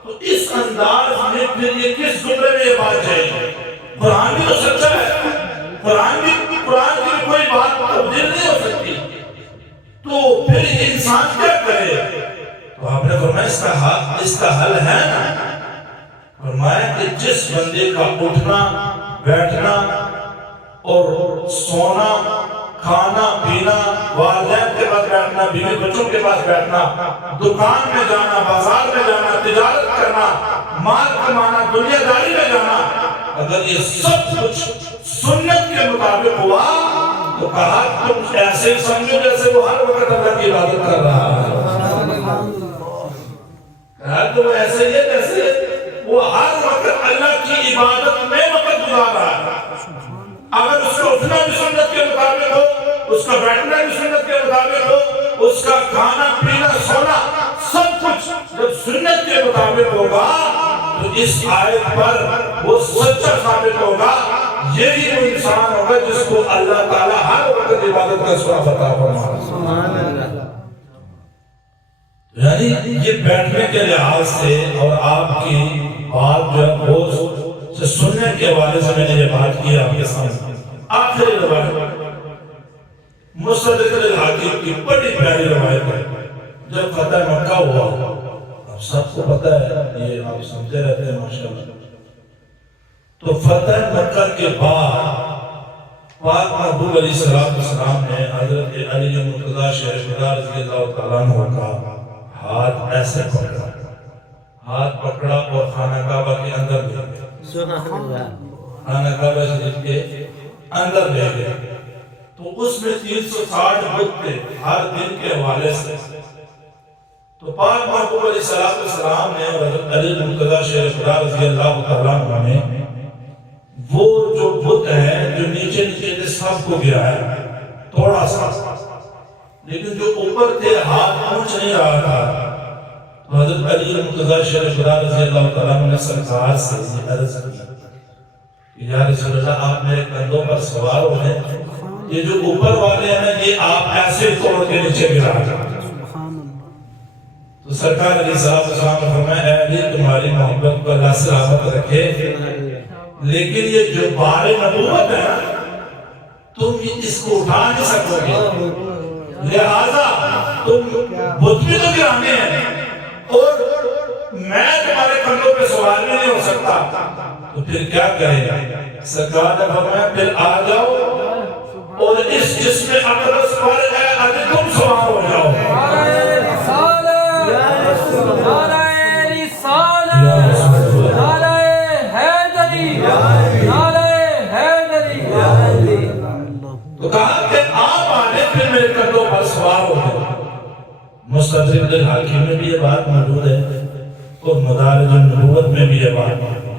تو اس انداز میں پھر یہ کس زمرے میں یہ بات جائے گی؟ قرآن بھی تو سچا ہے، قرآن کی کوئی بات تبدیل نہیں ہو سکتی. تو پھر یہ انسان کیا کرے؟ تو آپ نے فرمایا اس کا حل ہے نا. فرمایا کہ جس بندے کا اٹھنا بیٹھنا اور سونا کھانا پینا، والدین کے پاس بیٹھنا، بیوی بچوں کے پاس بیٹھنا، دکان میں جانا، بازار میں جانا، تجارت کرنا، مال کمانا، دنیا داری میں جانا، اگر یہ سب کچھ سنت کے مطابق ہوا تو کہا تم ایسے سمجھو جیسے وہ ہر وقت اللہ کی عبادت کر رہا ہے. کہا تو وہ ایسے ہی ہے جیسے وہ ہر وقت اللہ کی عبادت میں وقت گزار رہا ہے. اگر اس کا اٹھنا بھی سنت کے مطابق ہو، اس کا بیٹھنا بھی سنت کے مطابق ہو، اس کا کھانا پینا سونا سب کچھ جب سنت کے مطابق ہوگا تو اس آیت پر وہ سچا ثابت ہوگا. یہی وہ انسان ہوگا جس کو اللہ تعالیٰ ہر وقت عبادت کا شرف عطا فرمائے. یعنی یہ بیٹھنے کے لحاظ سے اور آپ کی بات جو ہے وہ سننے کے حوالے سے میں نے یہ بات کی آپ کے سامنے. آخری روایت مصدق الحاکم کی بڑی پیاری روایت ہے. جب فتح مکہ ہوا، اب سب کو پتہ ہے، یہ آپ سمجھے رہتے ہیں ماشاءاللہ، تو فتح مکہ کے بعد پاک محبوب علیہ السلام نے حضرت علی مرتضیٰ شیخ خدا رضی اللہ تعالیٰ عنہ کا ہاتھ ایسے پکڑا، ہاتھ پکڑا اور خانہ کعبہ کے اندر لے گئے، خانہ کعبہ شریف کے اندر لے گئے. تو اس میں 360 بت تھے ہر دن کے حوالے سے. تو پاک محبوب علیہ السلام نے حضرت علی مرتضیٰ شیخ خدا رضی اللہ تعالیٰ عنہ نے وہ جو بت ہیں جو نیچے تھے سب کو گرایا تھوڑا سا، لیکن جو اوپر تھے ہاتھ پہنچ نہیں رہا تھا. تو حضرت علی مرتضیٰ شیخ خدا رضی اللہ تعالیٰ عنہ نے سرکار سے یہ عرض کی، یا رسول اللہ آپ میرے کندھوں پر سوار ہو ہیں، یہ جو اوپر والے ہیں یہ آپ ایسے توڑ کے نیچے گرا کر. تو سرکار علیہ السلام نے فرمایا اے علی تمہاری محبت کو اللہ سلامت رکھے، لیکن یہ جو بار نبوت ہے تم اس کو اٹھا نہیں سکو گے. لہذا تم بت بھی تو گرانے ہیں اور میں تمہارے کندھوں پہ سوار بھی نہیں ہو سکتا، تو پھر کیا کرے گا؟ سرکار نے فرمایا پھر آ جاؤ اور اس جسم اقدس پر اے علی تم سوار ہو جاؤ۔ نعرہ رسالت، نعرہ رسالت، نعرہ حیدری، نعرہ حیدری۔ تو کہا کہ آپ آنے پھر میرے کندھوں پر سوار ہو جاؤ۔ مستدرک الحاکم میں بھی یہ بات موجود ہے اور مدارج النبوت میں بھی یہ بات موجود ہے۔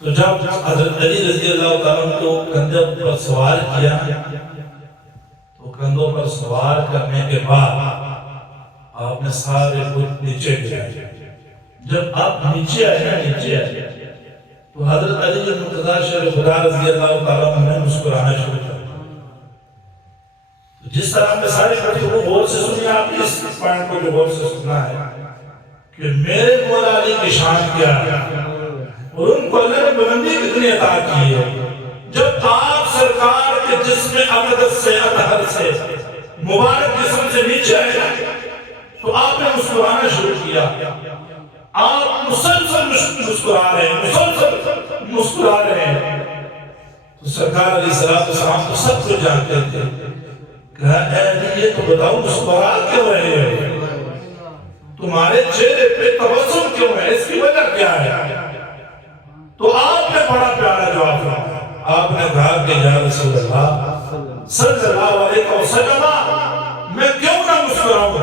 تو جب حضرت علی رضی اللہ تعالیٰ عنہ کو کندھوں پر سوار کیا تو کندھوں پر سوار کرنے کے بعد آپ نے سارے خود نیچے گرائے۔ جب آپ نیچے آئے تو حضرت علی المرتضیٰ شیر خدا رضی اللہ تعالیٰ عنہ نے مسکرانا شروع کیا۔ جس طرح میں ساری باتیں وہ غور سے سنی، آپ اس پوائنٹ کو جو غور سے سننا ہے کہ میرے مولا علی کی شان کیا ہے اور ان کو اللہ نے بلندی کتنی عطا کی ہے۔ جب آپ سرکار کے جسم اقدس سے اطہر سے مبارک جسم سے نیچے آئے تو آپ نے مسکرانا شروع کیا۔ آپ مسلسل مسکرا رہے ہیں، مسلسل مسکرا رہے ہیں۔ تو سرکار علیہ السلام تو سب کو جانتے تھے۔ کہا اے علی یہ تو بتاؤ مسکرا کیوں رہے ہو؟ تمہارے چہرے پہ تبسم کیوں ہے؟ اس کی وجہ کیا ہے؟ تو آپ نے بڑا پیارا جواب دیا۔ آپ نے کہا کہ یا رسول اللہ صلی اللہ علیہ وسلم میں کیوں نہ مسکراؤں؟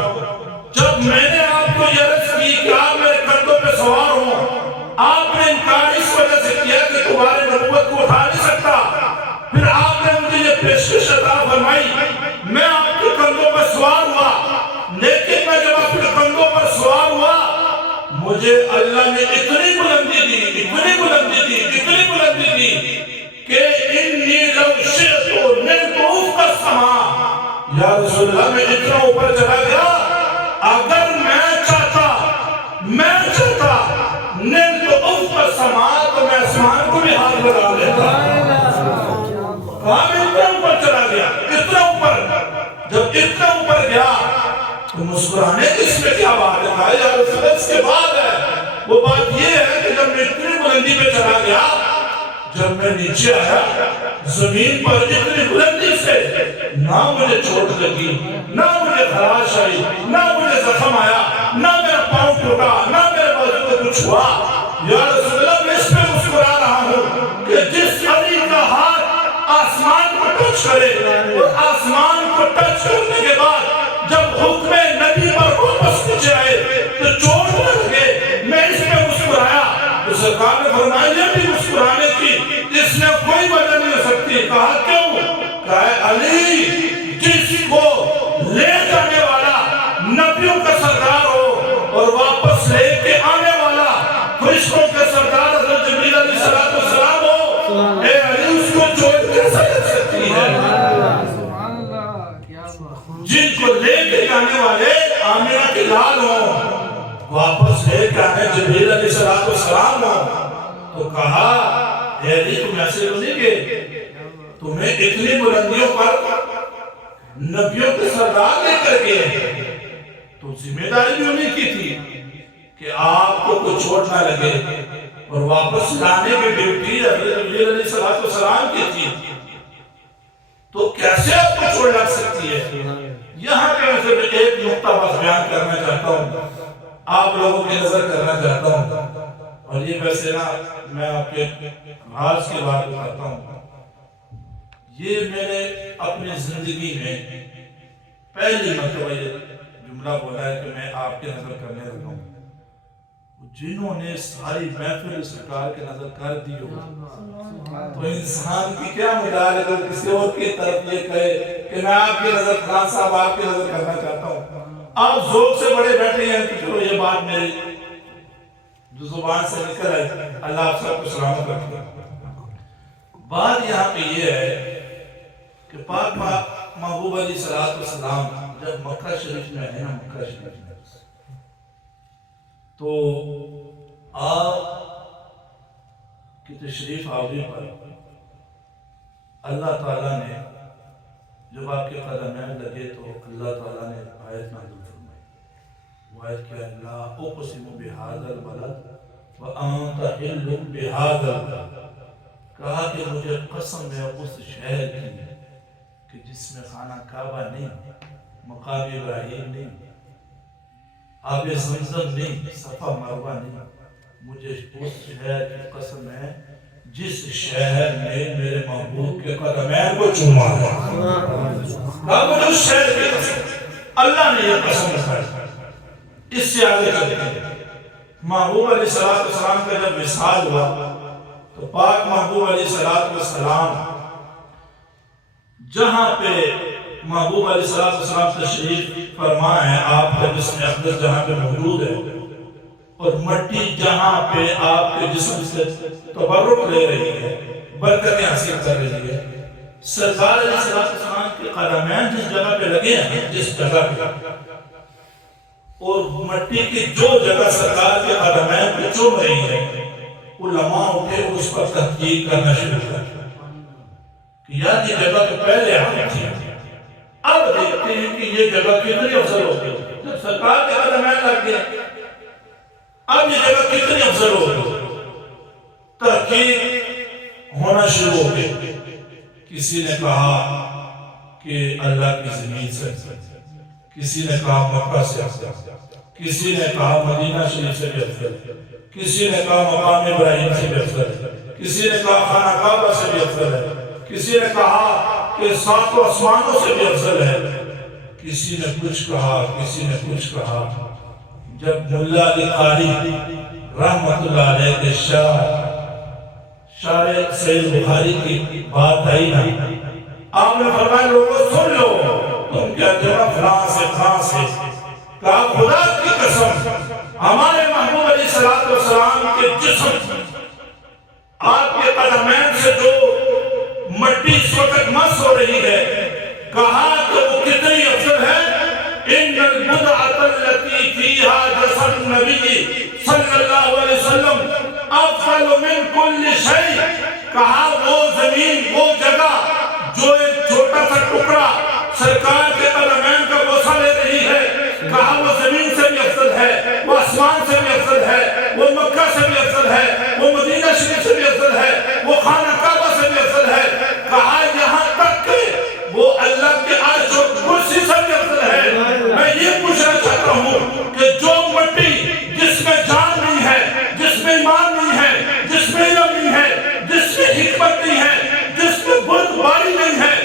جب میں نے آپ کو یہ عرض کی کہ آپ میرے کندھوں پہ سوار ہوں، آپ نے انکار اس وجہ سے کیا کہ تمہارے نبوت کو اٹھا نہیں سکتا، پھر آپ نے مجھے یہ پیشکش عطا فرمائی، میں آپ کے کندھوں پر سوار ہوا، لیکن میں جب آپ کے کندھوں پر سوار ہوا مجھے اللہ نے اتنی بلندی دی، اتنی بلندی دی، اتنی بلندی دی کہ انی لو شئت نلت افق السماء۔ یا رسول اللہ میں اتنا اوپر چلا گیا، اگر میں چاہتا نلت افق السماء تو میں اسمان کو بھی ہاتھ لگا لیتا۔ کہاں میں اتنا اوپر چلا گیا، اتنا اوپر۔ جب اتنا اوپر گیا تو مسکرانے کی اس میں کیا بات ہے؟ کہا یا رسول اللہ اس کے بعد ہے، وہ بات یہ ہے کہ جب میں اتنی بلندی پہ چلا گیا، جب میں نیچے آیا زمین پر اتنی بلندی سے نہ مجھے چوٹ لگی، نہ مجھے خراش آئی، نہ مجھے زخم آیا، نہ میرا پاؤں ٹوٹا، نہ میرے بازو کو کچھ ہوا۔ یا رسول اللہ میں اس پہ مسکرا رہا ہوں کہ جس علی کا ہاتھ آسمان کو ٹچ کرے اور آسمان کو ٹچ کرنے کے بعد جب حکم نبی پر واپس نیچے آئے تو چوٹ نہ لگے، میں اس پہ مسکرایا۔ تو سرکار نے فرمایا یہ بھی مسکرانے کی اس میں کوئی وجہ نہیں ہو سکتی۔ کہا کیوں؟ کہا علی جس کو لے جانے والا نبیوں کا سردار ہو اور واپس لے کے آنے والا فرشتوں کے سردار حضرت جبریل علیہ السلام ہو، اے علی اس کو چوٹ کیسے لگ سکتی ہے؟ جن کو لے کے جانے والے آمینہ کے لال ہوں، واپس لے کے آنے جبریل علیہ السلام ہوں، تو کہا اے علی تم ایسے تو نہیں کہ تمہیں اتنی بلندیوں پر نبیوں کے سردار لے کر گئے، تو ذمہ داری بھی انہیں کی تھی کہ آپ کو کوئی چوٹ نہ لگے اور واپس لانے کی ڈیوٹی حضرت جبریل علیہ السلام کی تھی، تو کیسے آپ کو چوٹ لگ سکتی ہے؟ یہاں پہ میں صرف ایک نقطہ بس بیان کرنا چاہتا ہوں، آپ لوگوں کی نظر کرنا چاہتا ہوں، اور یہ ویسے نا میں آپ کے آج کی بات کرتا ہوں، یہ میرے اپنی زندگی میں پہلی مرتبہ یہ جملہ بولا ہے کہ میں آپ کی نظر کرنے لگا ہوں۔ جنہوں نے ساری محفل سرکار کے نظر کر دی ہو تو انسان کی کیا مدار ہے اگر کسی اور کی طرف یہ کہے کہ میں آپ کی نظر خان صاحب آپ کی نظر کرنا چاہتا ہوں، آپ ذوق سے بڑے بیٹھے ہیں کہ چلو یہ بات میری جو زبان سے نکل ہے، اللہ آپ سب کو سلامت رکھے۔ بات یہاں پہ یہ ہے کہ پاک محبوب علیہ السلام جب مکہ شریف میں ہے نا، مکہ شریف میں تو آپ کی تشریف آوری پر اللہ تعالیٰ نے جب آپ کے قدمین لگے تو اللہ تعالیٰ نے آیت نازل فرمائی. وہ آیت کیا ہے؟ لا اقسم بہذا البلد وانت حل بہذا البلد. کہا کہ مجھے قسم ہے اس شہر کی کہ جس میں خانہ کعبہ نہیں، مقام ابراہیم نہیں، آب زمزم نہیں، صفا مروہ نہیں. مجھے اس شہر کی قسم ہے جس شہر میں میرے محبوب کے قدمین کو چوما ہے. کہا مجھے اس شہر کی قسم، اللہ نے یہ قسم اٹھائی. اس سے آگے چلتے ہیں. محبوب علیہ السلام کا جب وصال ہوا تو پاک محبوب علیہ السلام جہاں پہ محبوب علیہ السلام تشریف فرما ہے، آپ کا جسم اقدس جہاں پہ موجود ہے اور مٹی جہاں پہ آپ کے جسم سے تبرک لے رہی ہے، برکتیں حاصل کر رہی ہے، سرکار علیہ السلام کے قدمین جس جگہ پہ لگے ہیں، جس جگہ پہ، اور مٹی کی جو جگہ سرکار کے قدمین پہ چوم رہی ہے، علماء اٹھے اس پر تحقیق کرنا شروع کر کہ یاد یہ جگہ تو پہلے آئی تھی، اب دیکھتے ہیں کہ یہ جگہ کتنی افضل ہو گئی. جب سرکار کے قدمین لگ گئے اب یہ جگہ کتنی افضل ہو گئی. تحقیق ہونا شروع ہو گئی. کسی نے کہا کہ اللہ کی زمین سے، کسی نے کہا مکہ سے افضل، کسی نے کہا مدینہ شریف سے بھی افضل، کسی نے کہا مقام ابراہیم سے بھی افضل، کسی نے کہا خانہ کعبہ سے بھی افضل ہے، کسی نے کہا کہ ساتوں آسمانوں سے بھی افضل ہے، کسی نے کچھ کہا، کسی نے کچھ کہا. جب ملا علی قاری رحمت اللہ علیہ کے شارح صحیح بخاری کی بات آئی نا، آپ نے فرمایا لوگوں سن لو، تم کہتے ہو فلاں سے کہا خدا کی قسم ہمارے محبوب علیہ السلام کے جسم آپ کے قدمین سے جو مٹی اس وقت مس ہو رہی ہے، کہا کہ وہ کتنی افضل ہے. ان البدعۃ التي فيها جسد النبی صلی اللہ علیہ وسلم افضل من كل شيء. کہا وہ زمین، وہ جگہ جو ایک چھوٹا سا ٹکڑا سرکار کے قدمین کا بوسہ لے رہی ہے، کہا وہ زمین سے بھی افضل ہے، وہ آسمان سے بھی افضل ہے، وہ مکہ سے بھی افضل ہے، وہ مدینہ شریف سے بھی افضل ہے، وہ خانہ کعبہ سے بھی افضل ہے. کہا یہاں تک کہ وہ اللہ کے عرش و کرسی سے بھی افضل ہے. میں یہ پوچھنا چاہتا ہوں کہ جو مٹی جس میں جان نہیں ہے، جس میں ایمان نہیں ہے، جس میں علم نہیں ہے، جس میں حکمت نہیں ہے، جس میں بردباری نہیں ہے،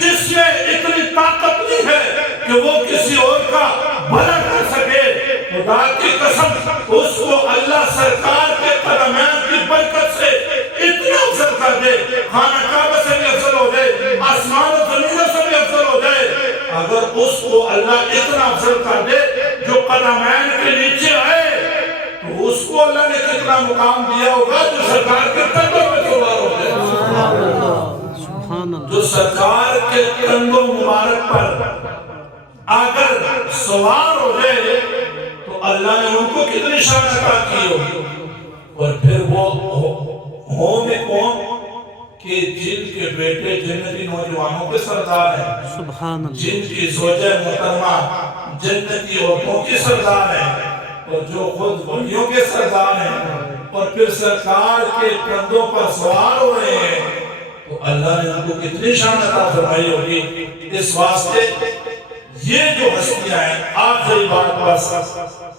جس میں اتنی طاقت نہیں ہے کہ وہ کسی اور کا بھلا کر سکے، خدا کی قسم اس کو اللہ سرکار کے قدمین کی برکت سے اتنا افضل کر دے، خانہ کعبہ سے بھی افضل ہو جائے، آسمان و زمینوں سے بھی افضل ہو جائے. اگر اس کو اللہ اتنا افضل کر دے جو قدمین کے نیچے آئے تو اس کو اللہ نے کتنا مقام دیا ہوگا جو سرکار کے قدموں میں سوار ہو جائے. جو سرکار کے قدموں مبارک پر اگر سوار ہو جائے تو اللہ نے ان کو کتنی شان عطا کی ہوگی. اور پھر وہ ہوں میں کون کہ جن کے بیٹے جنتی نوجوانوں کے سردار ہیں، جن کی زوجہ محترمہ جنتی عورتوں کی سردار ہیں، اور جو خود ولیوں کے سردار ہیں، اور پھر سرکار کے کندھوں پر سوار ہو رہے ہیں، تو اللہ نے ان کو کتنی شان عطا فرمائی ہوگی. اس واسطے یہ جو ہستیاں ہیں، آخری بات بس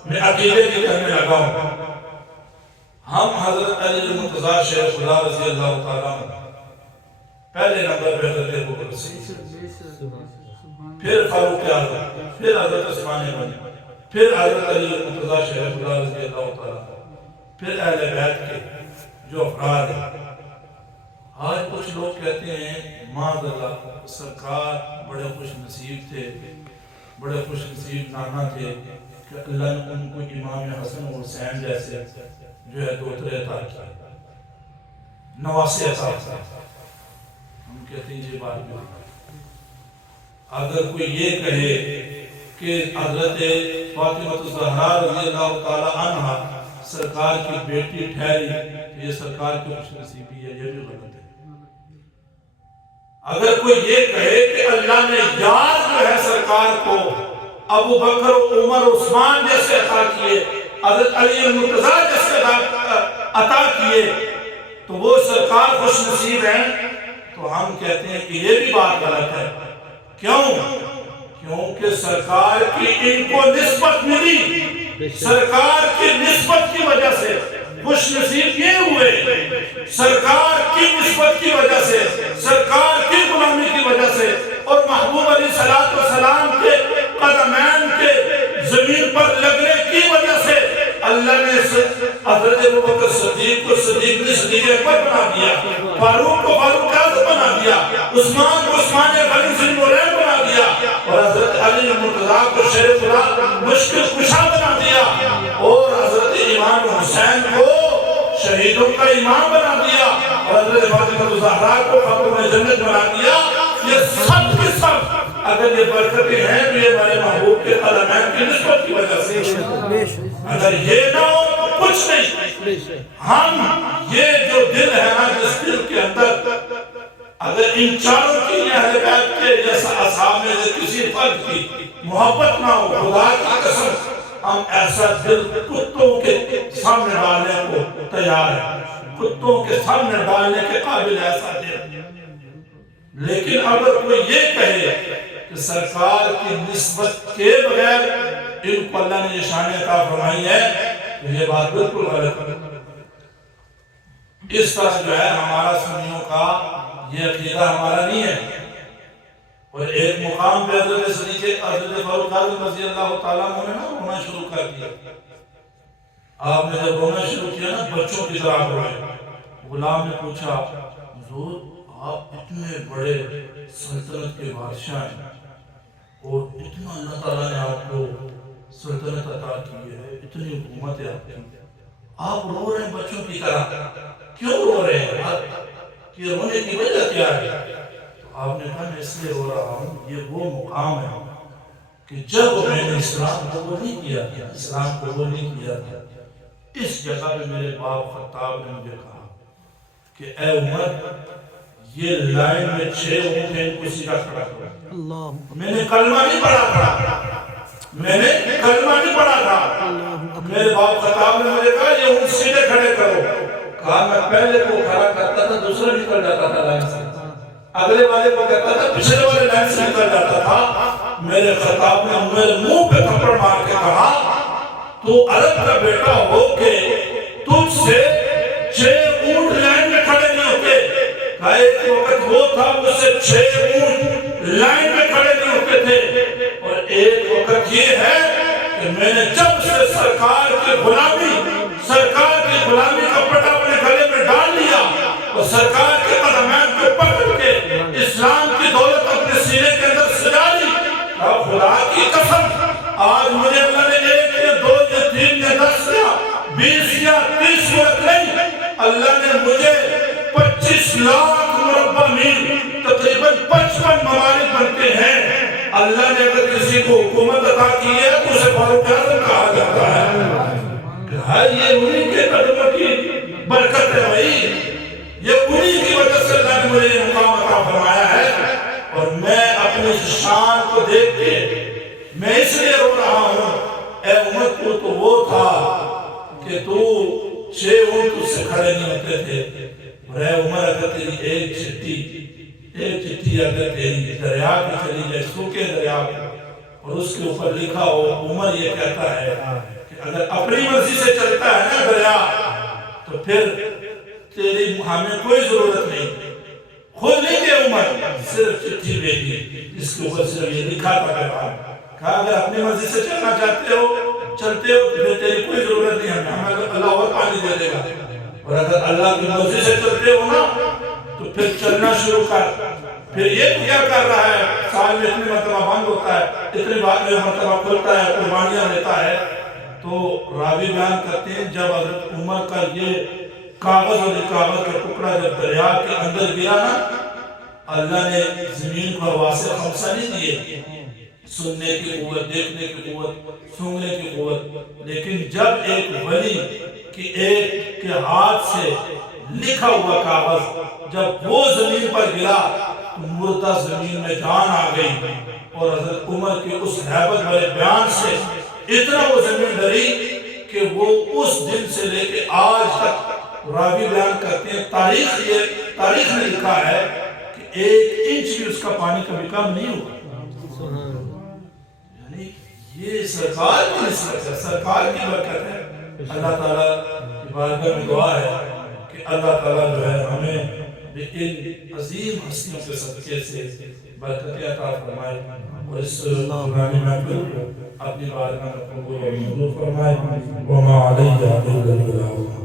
میں عقیدے کی کرنے لگا ہوں. ہم حضرت علی المرتضیٰ شیخ خدا رضی اللہ تعالیٰ پہلے نمبر پہ حضرت ابوبکر صدیق، پھر فاروق اعظم، پھر حضرت عثمان غنی، پھر حضرت علی المرتضیٰ شیخ خدا رضی اللہ تعالیٰ، پھر اہل بیت کے جو افراد ہیں. آج کچھ لوگ کہتے ہیں معاذ اللہ سرکار بڑے خوش نصیب تھے، بڑے خوش نصیب نانا تھے کہ اللہ نے ان کو امام حسن و حسین جیسے جو ہے دوترے عطا کیا، نواسے عطا کیا. ہم کہتے ہیں یہ بات بھی اگر کوئی یہ کہے کہ حضرت فاطمہ الزہرا رضی اللہ تعالی عنہ سرکار کی بیٹی ٹھہری، یہ سرکار کی خوش نصیبی ہے، یہ بھی غلط ہے. اگر کوئی یہ کہے کہ اللہ نے یار جو ہے سرکار کو ابو بکر عمر عثمان جیسے عطا کیے، حضرت علی المرتضیٰ جیسے عطا کیے، تو وہ سرکار خوش نصیب ہیں، تو ہم کہتے ہیں کہ یہ بھی بات غلط ہے۔ کیوں؟ کیونکہ سرکار کی ان کو نسبت ملی، سرکار کی نسبت کی وجہ سے خوش نصیب یہ ہوئے، سرکار کی نسبت کی وجہ سے، سرکار کی غلامی کی وجہ سے، اور محبوب علیہ السلام کے قدمین کے زمین پر لگنے کی وجہ سے اللہ نے حضرت ابوبکر صدیق کو صدیق اکبر بنا دیا، فاروق کو فاروق اعظم بنا دیا، عثمان کو عثمان غنی ذی النورین بنا دیا، اور حضرت علی المرتضیٰ کو شیر خدا مشکل کشا بنا دیا، اور حضرت امام حسین کو شہیدوں کا امام بنا دیا، اور حضرت فاطمہ الزہرا کو خاتون جنت بنا دیا۔ یہ سب کے سب اگر یہ برکتیں ہیں تو یہ ہمارے محبوب کے قدمین کی نسبت کی وجہ سے، اگر یہ نہ ہو تو کچھ نہیں۔ ہم یہ جو دل ہے نا، جس دل کے اندر اگر ان چاروں کی اہل بیت کے جیسا اصحاب میں سے کسی فرد کی محبت نہ ہو، خدا کی قسم ہم ایسا دل کتوں کے سامنے ڈالنے کو تیار ہیں، کتوں کے سامنے ڈالنے کے قابل ایسا دل۔ لیکن اگر کوئی یہ کہے کہ سرکار کی نسبت کے بغیر ان کو اللہ نے یہ شان عطا فرمائی ہے، تو یہ بات بالکل غلط ہے۔ اس طرح جو ہے ہمارا سنیوں کا یہ عقیدہ ہمارا نہیں ہے۔ اور ایک مقام پہ حضرت فاروق اعظم رضی اللہ تعالیٰ عنہ نے رونا شروع کر دیا۔ آپ نے جب رونا شروع کیا نا، بچوں کی طرح روئے۔ غلام نے پوچھا، حضور آپ اتنے بڑے سلطنت کے بادشاہ ہیں اور اتنا اللہ تعالیٰ نے آپ کو سلطنت عطا کی ہے، اتنی حکومت ہے آپ رو رہے ہیں بچوں کی طرح، کیوں رو رہے ہیں؟ یہ رونے کی وجہ کیا ہے؟ آپ نے کہا میں اس لیے رو رہا ہوں، یہ وہ مقام ہے کہ جب میں نے اسلام قبول نہیں کیا تھا، اسلام قبول نہیں کیا تھا، اس جگہ پہ میرے باپ خطاب نے مجھے کہا کہ اے عمر، یہ لائن میں 6 اونٹ ہیں، ان کو سیدھا کھڑا کرو۔ میں نے کلمہ نہیں پڑھا تھا، میرے باپ خطاب نے مجھے کہا یہ اونٹ سیدھے کھڑے کرو۔ کہا میں پہلے کو کھڑا کرتا تھا، دوسرا نکل جاتا تھا لائن سے، اگلے والے کو کہتا تھا، پچھلے والے لائن سے نکل جاتا تھا۔ میرے خطاب نے میرے منہ پہ تھپڑ مار کے کہا، تو عرب کا بیٹا ہو کے تجھ سے 6 اونٹ لائن میں کھڑے نہیں ہوتے۔ کہا ایک وقت وہ تھا مجھ سے 6 اونٹ لائن میں کھڑے نہیں ہوتے تھے، اور ایک وقت یہ ہے کہ میں نے جب سے سرکار کی غلامی کا پٹا اپنے گلے میں ڈال لیا اور سرکار کے قدمین کو پکڑ کے اسلام کی دولت اپنے سینے کے اندر سجا لی، خدا کی قسم آج مجھے اللہ نے 1 یا 2 یا 3 یا 10 یا 20 یا 30 وقت نہیں، اللہ نے مجھے 25 لاکھ مربع میل تقریباً 55 ممالک بنتے ہیں۔ اللہ نے اگر کسی کو حکومت عطا کی ہے تو اسے فاروق اعظم کہا جاتا ہے۔ یہ انہی کے قدموں کی برکت ہے بھائی، یہ انہی کی وجہ سے اللہ نے مجھے یہ مقام عطا فرمایا ہے، اور میں اپنی شان کو دیکھ کے میں اس لیے رو رہا ہوں۔ اے عمر تو وہ تھا کہ تو 6 اونٹ اس سے کھڑے نہیں ہوتے تھے، اور اے عمر اگر تیری ایک چٹھی اگر تیری دریا پہ چلی جائے، سوکھے دریا پہ، اور اس کے اوپر لکھا ہو عمر یہ کہتا ہے کہ اگر اپنی مرضی سے چلتا ہے نا دریا، تو پھر تیری ہمیں کوئی ضرورت نہیں، خود نہیں کہ عمر صرف چٹھی بھیجی جس کے اوپر صرف یہ لکھا تھا۔ کہا اگر اپنی مرضی سے چلنا چاہتے ہو چلتے ہو تو پھر تیری کوئی ضرورت نہیں، ہمیں اللہ اور پانی دے دے گا، اور اگر اللہ کی مرضی سے چلتے ہو نا تو پھر چلنا شروع کر۔ پھر یہ کیا کر رہا ہے؟ سال میں اتنی مرتبہ بند ہوتا ہے، اتنی مرتبہ کھلتا ہے، قربانیاں لیتا ہے۔ تو راوی بیان کرتے ہیں جب حضرت عمر کا یہ کاغذ اور یہ کاغذ کا ٹکڑا جب دریا کے اندر گرا نا، اللہ نے زمین کو حواس خمسہ نہیں دیے، سننے کی قوت، دیکھنے کی قوت، سونگنے کی قوت، لیکن جب ایک ولی کی ایک کے ہاتھ سے لکھا ہوا کاغذ جب وہ زمین پر گرا، مردہ زمین میں جان آ گئی، اور حضرت عمر کے اس ہیبت والے بیان سے اتنا وہ زمین ڈری کہ وہ اس دن سے لے کے آج تک راوی بیان کرتے ہیں، تاریخ نے لکھا ہے کہ 1 انچ بھی اس کا پانی کبھی کم نہیں ہوا۔ یعنی یہ سرکار کی نسبت ہے، سرکار کی برکت ہے۔ اللہ تعالیٰ کی بارگاہ میں دعا ہے کہ اللہ تعالیٰ جو ہے ہمیں ان عظیم ہستیوں کے صدقے سے برکت عطا فرمائے، اور اس پرانی محفل کو اپنی بارگاہ میں قبول و منظور فرمائے۔ وما علینا الا البلاغ۔